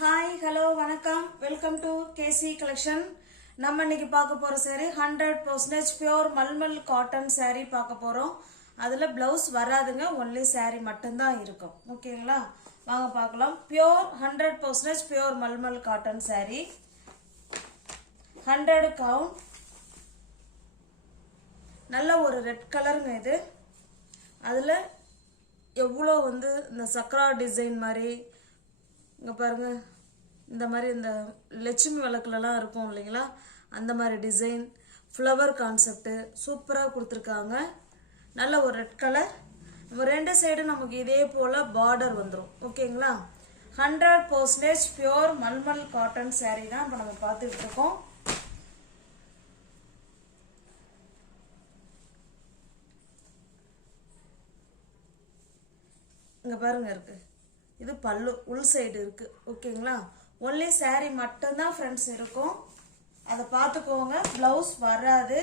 Hi, hello, வணக்கம். Welcome to KC collection. நம்ம இன்னைக்கு பார்க்க போற saree 100% pure mulmul cotton saree பார்க்க போறோம். அதுல blouse வராதுங்க, only saree மட்டும் தான் இருக்கும். ஓகேங்களா? வாங்க பார்க்கலாம். Pure 100% pure mulmul cotton saree. 100 count. நல்ல ஒரு ரெட் கலருங்க இது. அதுல எவ்வளோ இந்த சக்ரா டிசைன் மாதிரி இங்க பாருங்க, இந்த மாதிரி இந்த லட்சுமி விளக்குலலாம் இருக்கும் இல்லைங்களா, அந்த மாதிரி டிசைன் ஃப்ளவர் கான்செப்ட் சூப்பராக கொடுத்துருக்காங்க. நல்ல ஒரு ரெட் கலர். நம்ம ரெண்டு சைடு நமக்கு இதே போல் பார்டர் வந்துடும். ஓகேங்களா? 100% பியோர் மல்மல் காட்டன் saree தான் இப்போ நம்ம பார்த்துட்டு இருக்கோம். இங்கே பாருங்க இருக்கு, இது பல்லு உள் சைடு இருக்கு. ஓகேங்களா? ஒன்லி saree மட்டும்தான் ஃப்ரெண்ட்ஸ் இருக்கும், அதை பார்த்துக்கோங்க. பிளவுஸ் வராது.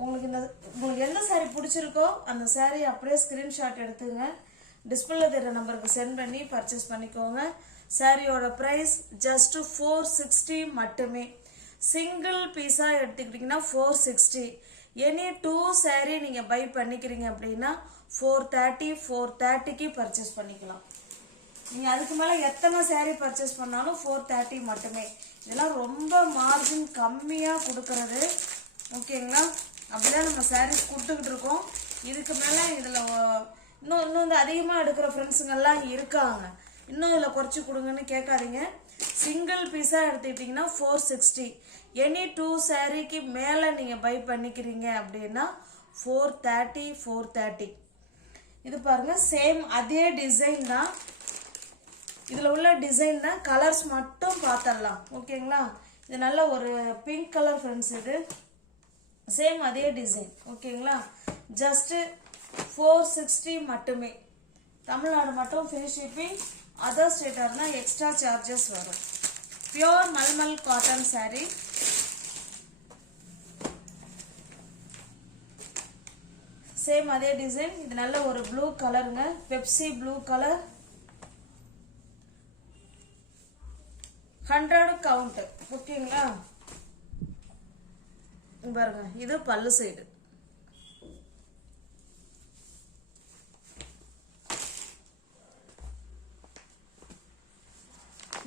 உங்களுக்கு எந்த saree பிடிச்சிருக்கோ அந்த saree அப்படியே ஸ்கிரீன்ஷாட் எடுத்துங்க, டிஸ்பிளேல தெரிய நம்பருக்கு சென்ட் பண்ணி பர்ச்சேஸ் பண்ணிக்கோங்க. சாரியோட ப்ரைஸ் ஜஸ்ட் 460 மட்டுமே. சிங்கிள் பீஸா எடுத்துக்கிட்டீங்கன்னா 460. எனி 2 saree நீங்க பை பண்ணிக்கிறீங்க அப்படின்னா 430க்கு பர்ச்சேஸ் பண்ணிக்கலாம். நீங்க அதுக்கு மேல எத்தனை saree பர்ச்சேஸ் பண்ணாலும் 430 மட்டுமே. இதெல்லாம் ரொம்ப மார்ஜின் கம்மியா கொடுக்கறது. ஓகேங்களா? அப்படிதான் நம்ம sarees கொடுத்துக்கிட்டு இருக்கோம். இதுக்கு மேல இதுல இன்னும் அதிகமா எடுக்கிற ஃப்ரெண்ட்ஸுங்க எல்லாம் இருக்காங்க. இன்னும் இதுல குறைச்சு கொடுங்கன்னு கேட்காதீங்க. சிங்கிள் பீஸா எடுத்துக்கிட்டீங்கன்னா 460. எனி 2 சாரிக்கு மேல நீங்க பை பண்ணிக்கிறீங்க அப்படின்னா 430. இது பாருங்க, சேம் அதே டிசைன் தான். இதுல உள்ள டிசைன் தான், கலர்ஸ் மட்டும் பார்த்தரலாம். ஓகேங்களா? இது நல்ல ஒரு பிங்க் கலர் ஃப்ரெண்ட்ஸ். இது சேம் அதே டிசைன். ஓகேங்களா? ஜஸ்ட் 460 மட்டுமே. தமிழ்நாடு மட்டும் ஃப்ரீ ஷிப்பிங். அதர் ஸ்டேட்டா இருந்தா எக்ஸ்ட்ரா சார்ஜஸ் வரும். Pure mulmul cotton saree. Same அதே டிசைன். இது நல்ல ஒரு ப்ளூ கலருங்க, பெப்சி ப்ளூ கலர். 100 கவுண்ட். ஓகேங்களா? பாருங்க, இது பல்லு சைடு.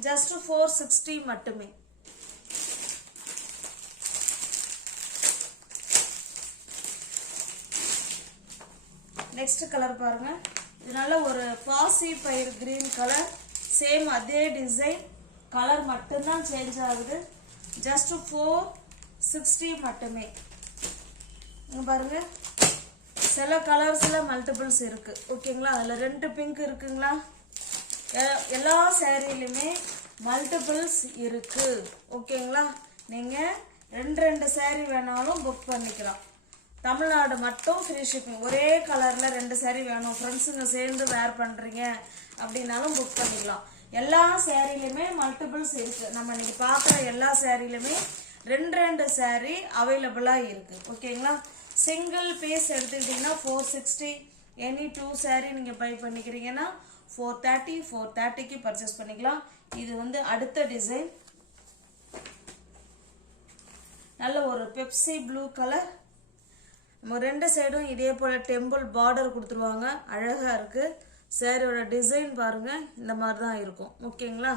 ஜஸ்ட் 460 மட்டுமே. நெக்ஸ்ட் கலர் பாருங்க, இது நல்ல ஒரு பாசி பயிர் கிரீன் கலர். சேம் அதே டிசைன், கலர் மட்டும்தான் சேஞ்ச் ஆகுது. ஜஸ்ட் 460 மட்டுமே. பாருங்க, சில கலர்ஸ்ல மல்டிபிள்ஸ் இருக்கு. ஓகேங்களா? அதுல 2 பிங்க் இருக்குங்களா? எல்லா சாரிலுமே மல்டிபிள்ஸ் இருக்கு. ஓகேங்களா? நீங்க 2 saree வேணாலும் புக் பண்ணிக்கலாம். தமிழ்நாடு மட்டும் ஃப்ரீ ஷிப்பிங். ஒரே கலர்ல 2 saree வேணும், ஃப்ரெண்ட்ஸுங்க சேர்ந்து வேர் பண்றீங்க அப்படின்னாலும் புக் பண்ணிக்கலாம். எல்லா சாரிலுமே மல்டிபிள்ஸ் இருக்கு. நம்ம இன்னைக்கு பார்க்குற எல்லா சாரிலுமே 2 saree அவைலபிளா இருக்கு. ஓகேங்களா? சிங்கிள் பீஸ் எடுத்துக்கிட்டீங்கன்னா 460. எனி 2 saree நீங்க பை பண்ணிக்கிறீங்கன்னா 430க்கு பர்ச்சேஸ் பண்ணிக்கலாம். இது அடுத்த டிசைன். நல்ல ஒரு பெப்சி ப்ளூ கலர். நம்ம 2 சைடும் இதே போல டெம்பிள் பார்டர் கொடுத்துருவாங்க. அழகா இருக்கு. சாரியோட டிசைன் பாருங்க, இந்த மாதிரி தான் இருக்கும். ஓகேங்களா?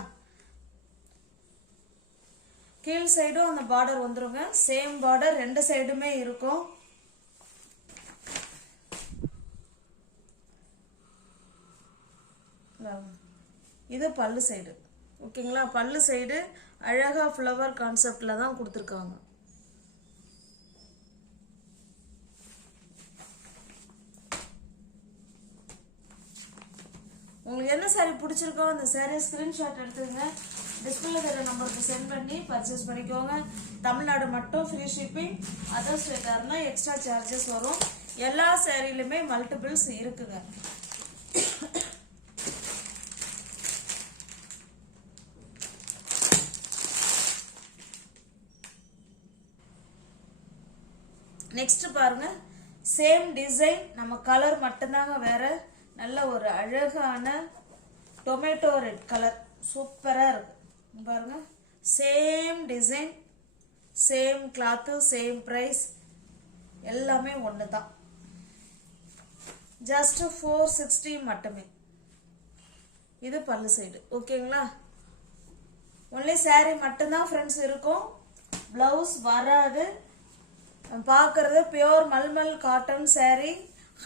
கீழ் சைடும் அந்த பார்டர் வந்துருங்க. சேம் பார்டர் 2 சைடுமே இருக்கும். இது பல்லு சைடு. ஓகேங்களா? பல்லு சைடு அழகா ஃப்ளவர் கான்செப்ட்ல தான் கொடுத்துருக்காங்க. உங்களுக்கு எந்த saree பிடிச்சிருக்கோ அந்த saree ஸ்கிரீன்ஷாட் எடுத்துங்க, டிஸ்பிளேல தெரிய நம்பருக்கு சென்ட் பண்ணி பர்ச்சேஸ் பண்ணிக்கோங்க. தமிழ்நாடு மட்டும் ஃப்ரீ ஷிப்பிங். அதர் ஸ்டேட்டா இருந்தா எக்ஸ்ட்ரா சார்ஜஸ் வரும். எல்லா சாரிலுமே மல்டிபிள்ஸ் இருக்குங்க. நெக்ஸ்ட் பாருங்க, சேம் டிசைன், நம்ம கலர் மட்டும்தாங்க வேற. நல்ல ஒரு அழகான டொமேட்டோ ரெட் கலர். சூப்பரா இருக்கு பாருங்க. Same design, same cloth, same price, எல்லாமே ஒண்ணுதான். ஜஸ்ட் 460 மட்டுமே. இது பல்லு சைடு. ஓகேங்களா? ஒன்லி saree மட்டும்தான் ஃப்ரெண்ட்ஸ் இருக்கும், பிளவுஸ் வராது. பார்க்கறது pure mulmul cotton saree,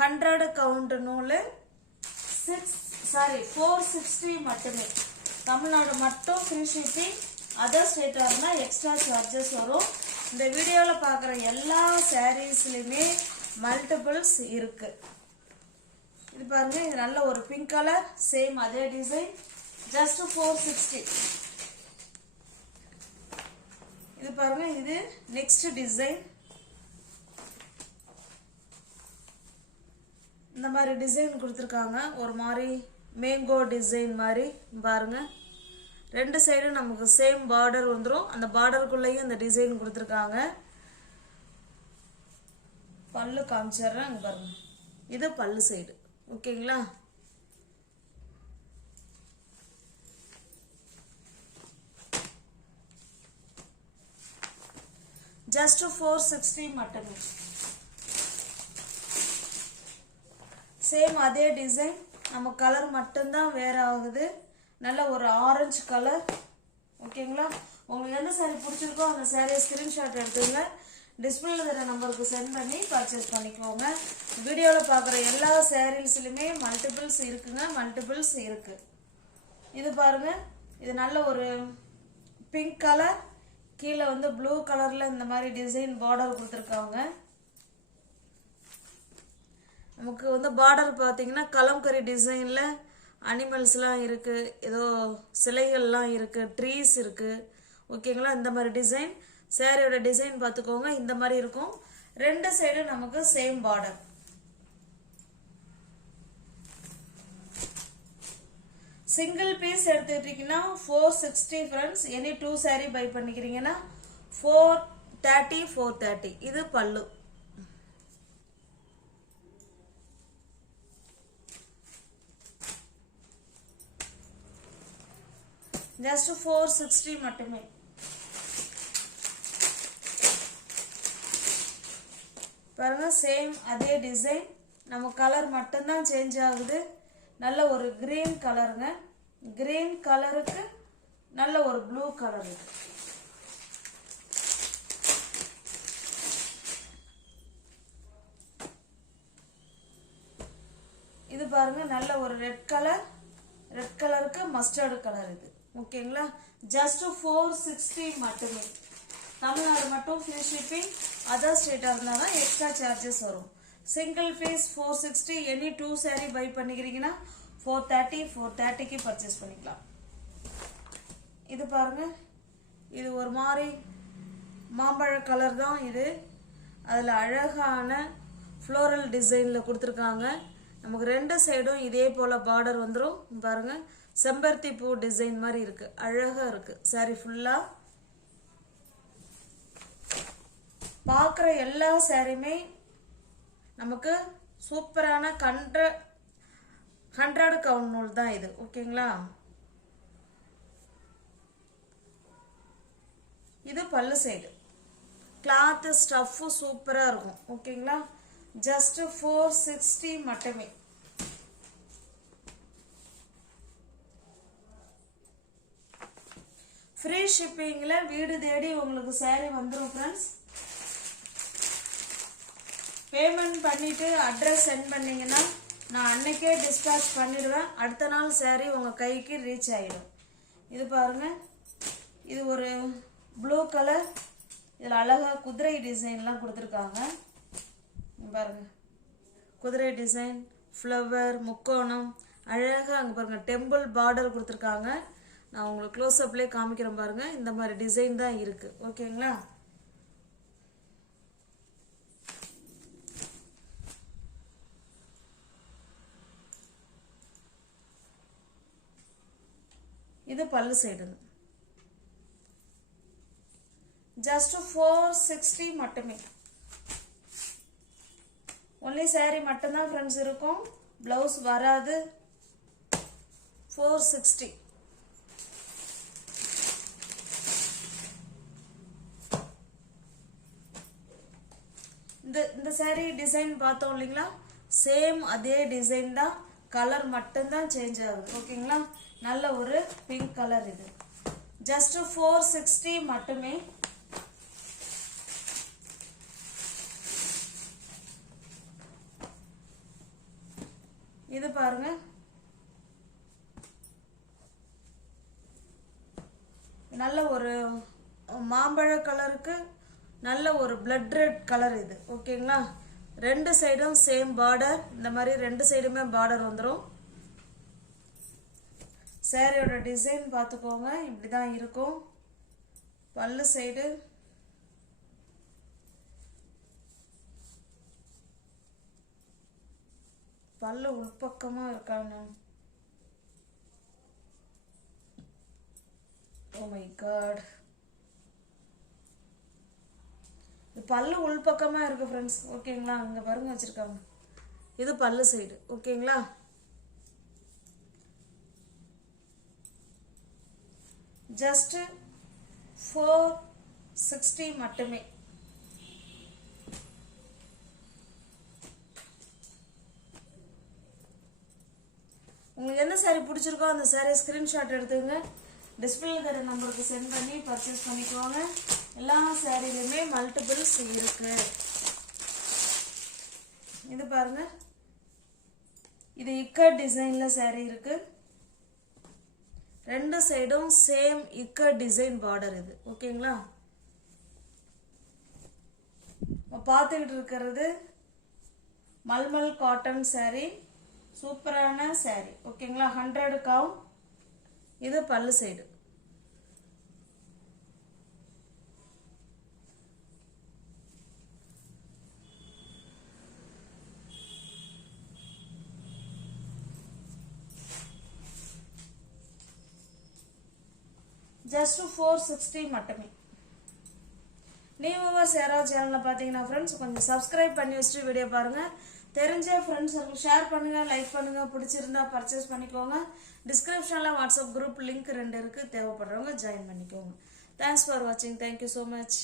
100 count நூல், 460 மட்டுமே. தமிழ்நாடு மட்டும் ஃப்ரீ ஷிப்பிங், அதர் ஸ்டேட்டாக இருந்தால் எக்ஸ்ட்ரா சார்ஜஸ் வரும். இந்த வீடியோவில் பார்க்குற எல்லா சாரீஸ்லையுமே மல்டிபிள்ஸ் இருக்கு. இது பாருங்க, இது நல்ல ஒரு பிங்க் கலர், சேம் அதே டிசைன், ஜஸ்ட் 460. இது பாருங்க, இது நெக்ஸ்ட் டிசைன். இந்த மாதிரி டிசைன் கொடுத்துருக்காங்க, ஒரு மாதிரி மேங்கோ டிசைன் மாதிரி பாருங்க. ரெண்டு சைடும் நமக்கு சேம் பார்டர் வந்துடும், அந்த பார்டருக்குள்ளேயும் இந்த டிசைன் கொடுத்துருக்காங்க. பல்லு காமிச்சிடுறேன், இங்க பாருங்க. இது பல்லு சைடு. ஓகேங்களா? ஜஸ்ட் 460 மட்டுமே. சேம் அதே டிசைன், நம்ம கலர் மட்டும்தான் வேற ஆகுது. நல்ல ஒரு ஆரஞ்சு கலர். ஓகேங்களா? உங்களுக்கு எந்த சாரீ பிடிச்சிருக்கோ அந்த சாரியை ஸ்கிரீன்ஷாட் எடுத்துங்க, டிஸ்பிளேல தர நம்பருக்கு சென்ட் பண்ணி பர்ச்சேஸ் பண்ணிக்கோங்க. வீடியோவில் பார்க்குற எல்லா சாரீஸ்லையுமே மல்டிபிள்ஸ் இருக்குங்க, மல்டிபிள்ஸ் இருக்கு. இது பாருங்க, இது நல்ல ஒரு பிங்க் கலர், கீழே வந்து ப்ளூ கலர்ல இந்த மாதிரி டிசைன் பார்டர் கொடுத்துருக்காங்க. நமக்கு வந்து பார்டர் பார்த்தீங்கன்னா கலம்கரி டிசைன்ல அனிமல்ஸ்லாம் இருக்கு, ஏதோ சிலைகள்லாம் இருக்கு, ட்ரீஸ் இருக்கு. ஓகேங்களா? இந்த மாதிரி டிசைன் சாரியோட டிசைன் பார்த்துக்கோங்க, இந்த மாதிரி இருக்கும். ரெண்டு சைடு நமக்கு சேம் பார்டர். சிங்கிள் பீஸ் எடுத்துக்கிட்டீங்கன்னா 460 ஃப்ரெண்ட்ஸ். எனி 2 saree பை பண்ணிக்கிறீங்கன்னா 430. இது பல்லு. ஜஸ்ட் 460 மட்டுமே. பாருங்க, சேம் அதே டிசைன், நம்ம கலர் மட்டும்தான் சேஞ்ச் ஆகுது. நல்ல ஒரு கிரீன் கலருங்க, கிரீன் கலருக்கு நல்ல ஒரு ப்ளூ கலர். இது பாருங்க, நல்ல ஒரு ரெட் கலர், ரெட் கலருக்கு மஸ்டர்டு கலர். இது ஓகேங்களா? ஜஸ்ட் 460 மட்டுமே. தமிழ்நாடு மட்டும் ஃப்ரீ ஷிப்பிங், அதர் ஸ்டேட்டாக இருந்தால் தான் எக்ஸ்ட்ரா சார்ஜஸ் வரும். Single piece 460. Any 2 saree buy பண்ணிக்கிறீங்கன்னா 430க்கு பர்ச்சேஸ் பண்ணிக்கலாம். இது பாருங்க, இது ஒரு மாதிரி மாம்பழ கலர் தான் இது. அதில் அழகான ஃப்ளோரல் டிசைனில் கொடுத்துருக்காங்க. நமக்கு ரெண்டு சைடும் இதே போல் பார்டர் வந்துடும். பாருங்க, செம்பருத்தி பூ டிசைன் மாதிரி இருக்கு, அழகா இருக்கு saree ஃபுல்லா. பார்க்குற எல்லா சாரியுமே நமக்கு சூப்பரான 100 கவுண்ட் நூல் தான் இது. ஓகேங்களா? இது பல்லு சைடு. கிளாத் ஸ்டஃப் சூப்பரா இருக்கும். ஓகேங்களா? ஜஸ்ட் 460 மட்டுமே. ஃப்ரீ ஷிப்பிங்ல வீடு தேடி உங்களுக்கு saree வந்துடும் ஃப்ரெண்ட்ஸ். பேமெண்ட் பண்ணிட்டு அட்ரஸ் சென்ட் பண்ணீங்கன்னா நான் அன்னைக்கே டிஸ்பேச் பண்ணிடுவேன். அடுத்த நாள் saree உங்க கைக்கு ரீச் ஆயிடும். இது பாருங்க, இது ஒரு ப்ளூ கலர், இதில் அழகா குதிரை டிசைன்லாம் கொடுத்துருக்காங்க. பாருங்க, குதிரை டிசைன், ஃப்ளவர், முக்கோணம், அழகா அங்கே பாருங்க டெம்பிள் பார்டர் கொடுத்துருக்காங்க. நான் உங்களுக்கு க்ளோஸ் அப்லேயே காமிக்கிறேன் பாருங்க. இந்த மாதிரி டிசைன் தான் இருக்கு. ஓகேங்களா? இது பல்லு சைடு. ஜஸ்ட் 460 மட்டுமே. ஒன்லி saree மட்டும்தான் ஃப்ரெண்ட்ஸ் இருக்கும், பிளவுஸ் வராது. 460. saree டிசைன் பார்த்தோம் இல்லைங்களா, சேம் அதே டிசைன் தான், கலர் மட்டும்தான் சேஞ்ச் ஆகுது. ஓகேங்களா, நல்ல ஒரு பிங்க் கலர். இது ஜஸ்ட் 460 மட்டுமே. இது பாருங்க, நல்ல ஒரு மாம்பழ கலருக்கு நல்ல ஒரு பிளட் ரெட் கலர் இது. ஓகேங்களா, ரெண்டு சைடும் சேம் பார்டர், இந்த மாதிரி ரெண்டு சைடுமே பார்டர் வந்துடும். சாரியோட டிசைன் பார்த்துக்கோங்க, இப்படிதான் இருக்கும். பல்லு சைடு பல்லு உள்பக்கமா இருக்காங்க. ஓ மை காட், பல்லு உள்பக்கமா இருக்கு ஃப்ரெண்ட்ஸ். ஓகேங்களா, இங்க பாருங்க வச்சிருக்காங்க, இது பல்லு சைடு. ஓகேங்களா, ஜஸ்ட் 460 மட்டுமே. உங்களுக்கு எந்த சாரி பிடிச்சிருக்கோ அந்த சாரியை ஸ்கிரீன்ஷாட் எடுத்துங்க, டிஸ்பிளேல தர நம்பருக்கு சென்ட் பண்ணி பர்ச்சேஸ் பண்ணிக்குவாங்க. எல்லா சாரிலையுமே மல்டிபிள்ஸ் இருக்கு. இது பாருங்க, இது இக்கட் டிசைன்ல சாரி இருக்கு, ரெண்டு சைடும் சேம் இக்கட் டிசைன் பார்டர் இது. ஓகேங்களா, பார்த்துக்கிட்டு இருக்கிறது மல்மல் காட்டன் சாரி, சூப்பரான சாரி. ஓகேங்களா, 100 கவுண்ட். இது பல்லு சைடு. ஜஸ்ட் 460 மட்டுமே. நீவர்ஸ் யாராவது சேனல்ல பாத்தீங்கன்னா ஃப்ரெண்ட்ஸ் கொஞ்சம் சப்ஸ்கிரைப் பண்ணி வச்சுட்டு வீடியோ பாருங்க. தெரிஞ்ச ஃப்ரெண்ட்ஸ் ஷேர் பண்ணுங்க, லைக் பண்ணுங்க, பிடிச்சிருந்தா பர்ச்சேஸ் பண்ணிக்கோங்க. டிஸ்கிரிப்ஷன்ல வாட்ஸ்அப் குரூப் லிங்க் 2 இருக்கு, தேவைப்படுறவங்க ஜாயின் பண்ணிக்கோங்க. தேங்க்ஸ் ஃபார் வாட்சிங். Thank you so much.